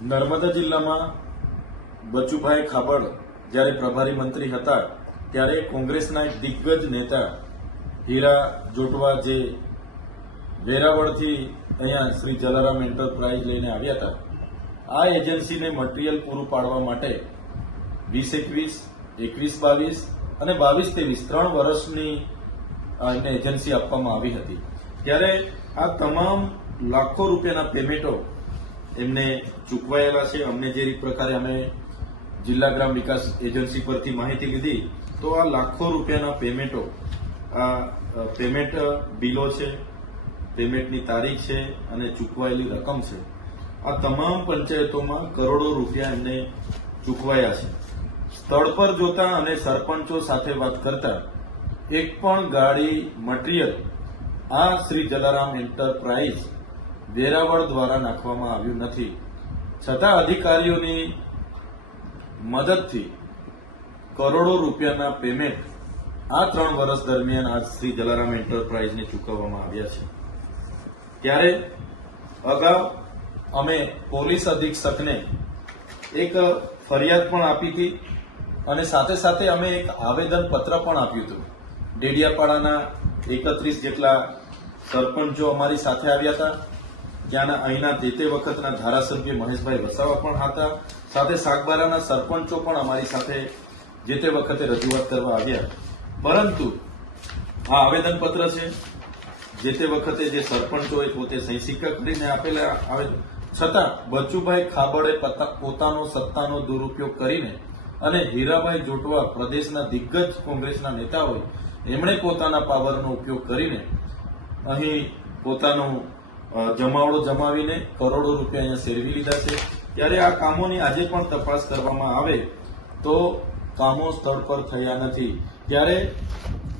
નર્મદા જિલ્લામાં બચુભાઈ ખાબડ જ્યારે પ્રભારી મંત્રી હતા ત્યારે કોંગ્રેસના એક દિગ્ગજ નેતા હીરા જોટવા જે વેરાવળથી અહીંયા શ્રી જલારામ એન્ટરપ્રાઇઝ લઈને આવ્યા હતા, આ એજન્સીને મટીરીયલ પૂરું પાડવા માટે 2021, 21-22 અને 22-23 3 વર્ષની એને એજન્સી આપવામાં આવી હતી। ત્યારે આ તમામ લાખો રૂપિયાના પેમેન્ટો એમને ચૂકવાયેલા છે। અમને જે પ્રકારે અમે જિલ્લા ગ્રામ વિકાસ એજન્સી પરથી માહિતી લીધી તો આ લાખો રૂપિયાના પેમેન્ટો, આ પેમેન્ટ બિલો છે, પેમેન્ટની તારીખ છે અને ચૂકવાયેલી રકમ છે। આ તમામ પંચાયતોમાં કરોડો રૂપિયા એમને ચૂકવાયા છે। સ્થળ પર જોતા અને સરપંચો સાથે વાત કરતા એક પણ ગાડી મટીરીયલ આ શ્રી જલારામ એન્ટરપ્રાઇઝ વેરાવળ દ્વારા નાખવામાં આવ્યું નથી, છતાં અધિકારીઓની મદદથી કરોડો રૂપિયાના પેમેન્ટ આ 3 વર્ષ દરમિયાન આ શ્રી જલારામ એન્ટરપ્રાઇઝને ચૂકવવામાં આવ્યા છે। ત્યારે અગાઉ અમે પોલીસ અધિક્ષકને એક ફરિયાદ પણ આપી હતી અને સાથે સાથે અમે એક આવેદન પત્ર પણ આપ્યું હતું। ડેડિયાપાડાના 31 જેટલા સરપંચો અમારી સાથે આવ્યા હતા, ત્યાંના અહીંના તે વખતના ધારાસભ્ય મહેશભાઈ વસાવા પણ હતા, સાથે સાગબારાના સરપંચો પણ અમારી સાથે જે તે વખતે રજૂઆત કરવા આવ્યા। પરંતુ આ આવેદનપત્ર છે, જે તે વખતે જે સરપંચોએ પોતે સહી સિક્કા કરીને આપેલા આવેદન, છતાં બચુભાઈ ખાબડે પોતાનો સત્તાનો દુરુપયોગ કરીને અને હીરાભાઈ જોટવા પ્રદેશના દિગ્ગજ કોંગ્રેસના નેતા હોય એમણે પોતાના પાવરનો ઉપયોગ કરીને અહીં પોતાનો જમાવડો જમાવીને કરોડો રૂપિયા અહીંયા સેરવી લીધા છે। ત્યારે આ કામોની આજે પણ તપાસ કરવામાં આવે તો કામો સ્થળ પર થયા નથી। ત્યારે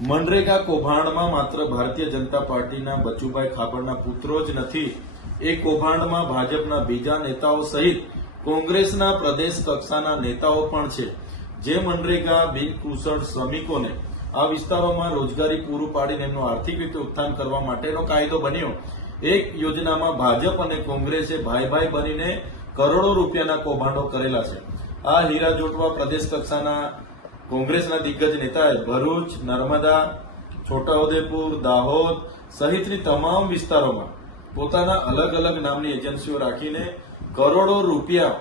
મનરેગા કૌભાંડમાં માત્ર ભારતીય જનતા પાર્ટીના બચુભાઈ ખાબડના પુત્રો જ નથી, એ કૌભાંડમાં ભાજપના બીજા નેતાઓ સહિત કોંગ્રેસના પ્રદેશ કક્ષાના નેતાઓ પણ છે, જે મનરેગા બિનકુશળ શ્રમિકોને આ વિસ્તારોમાં રોજગારી પૂરું પાડીને એમનું આર્થિક રીતે ઉત્થાન કરવા માટેનો કાયદો બન્યો। એક યોજનામાં ભાજપ અને કોંગ્રેસે ભાઈ બનીને કરોડો રૂપિયાના કૌભાંડો કરેલા છે। આ હીરા જોટવા પ્રદેશ કક્ષાના કોંગ્રેસના દિગ્ગજ નેતાએ ભરૂચ, નર્મદા, છોટાઉદેપુર, દાહોદ સહિતની તમામ વિસ્તારોમાં પોતાના અલગ અલગ નામની એજન્સીઓ રાખીને કરોડો રૂપિયા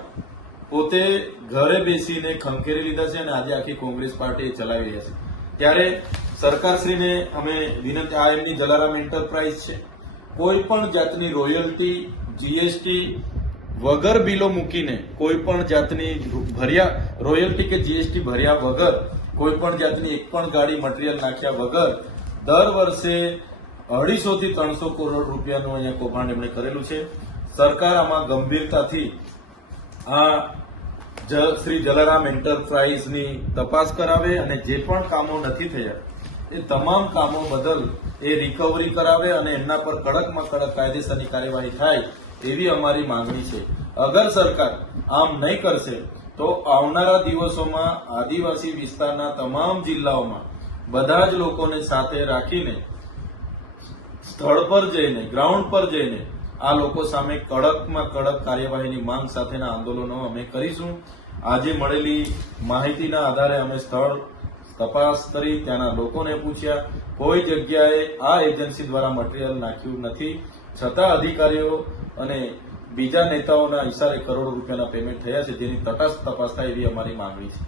પોતે ઘરે બેસીને ખંખેરી લીધા છે અને આજે આખી કોંગ્રેસ પાર્ટી ચલાવી રહ્યા છે। ત્યારે સરકારશ્રીને અમે વિનંતી, આ એમની જલારામ એન્ટરપ્રાઇઝ છે, કોઈ પણ જાતની રોયલ્ટી, જીએસટી વગર બિલો મૂકીને, કોઈ પણ જાતની રોયલ્ટી કે જીએસટી ભર્યા વગર, કોઈ પણ જાતની એક પણ ગાડી મટીરીયલ નાખ્યા વગર દર વર્ષે 250 થી 300 કરોડ રૂપિયાનું અહીંયા કૌભાંડ એમણે કરેલું છે। સરકાર આમાં ગંભીરતાથી આ શ્રી જલારામ એન્ટરપ્રાઇઝની તપાસ કરાવે અને જે પણ કામો નથી થયા એ તમામ કામો બદલ એ રિકવરી કરાવે અને એમના પર કડકમાં કડક કાયદેસરની કાર્યવાહી થાય એવી અમારી માંગણી છે। અગર સરકાર આમ નહીં કરશે તો આવનારા દિવસોમાં આદિવાસી વિસ્તારના તમામ જિલ્લાઓમાં બધા જ લોકોને સાથે રાખીને સ્થળ પર જઈને, ગ્રાઉન્ડ પર જઈને આ લોકો સામે કડકમાં કડક કાર્યવાહીની માંગ સાથેના આંદોલનો અમે કરીશું। આજે મળેલી માહિતીના આધારે અમે સ્થળ તપાસ કરી, ત્યાંના લોકોને પૂછ્યા, કોઈ જગ્યાએ આ એજન્સી દ્વારા મટીરીયલ નાખ્યું નથી, છતાં અધિકારીઓ અને બીજા નેતાઓના ઇશારે કરોડો રૂપિયાના પેમેન્ટ થયા છે, જેની તટસ્થ તપાસ થાય એવી અમારી માંગણી છે।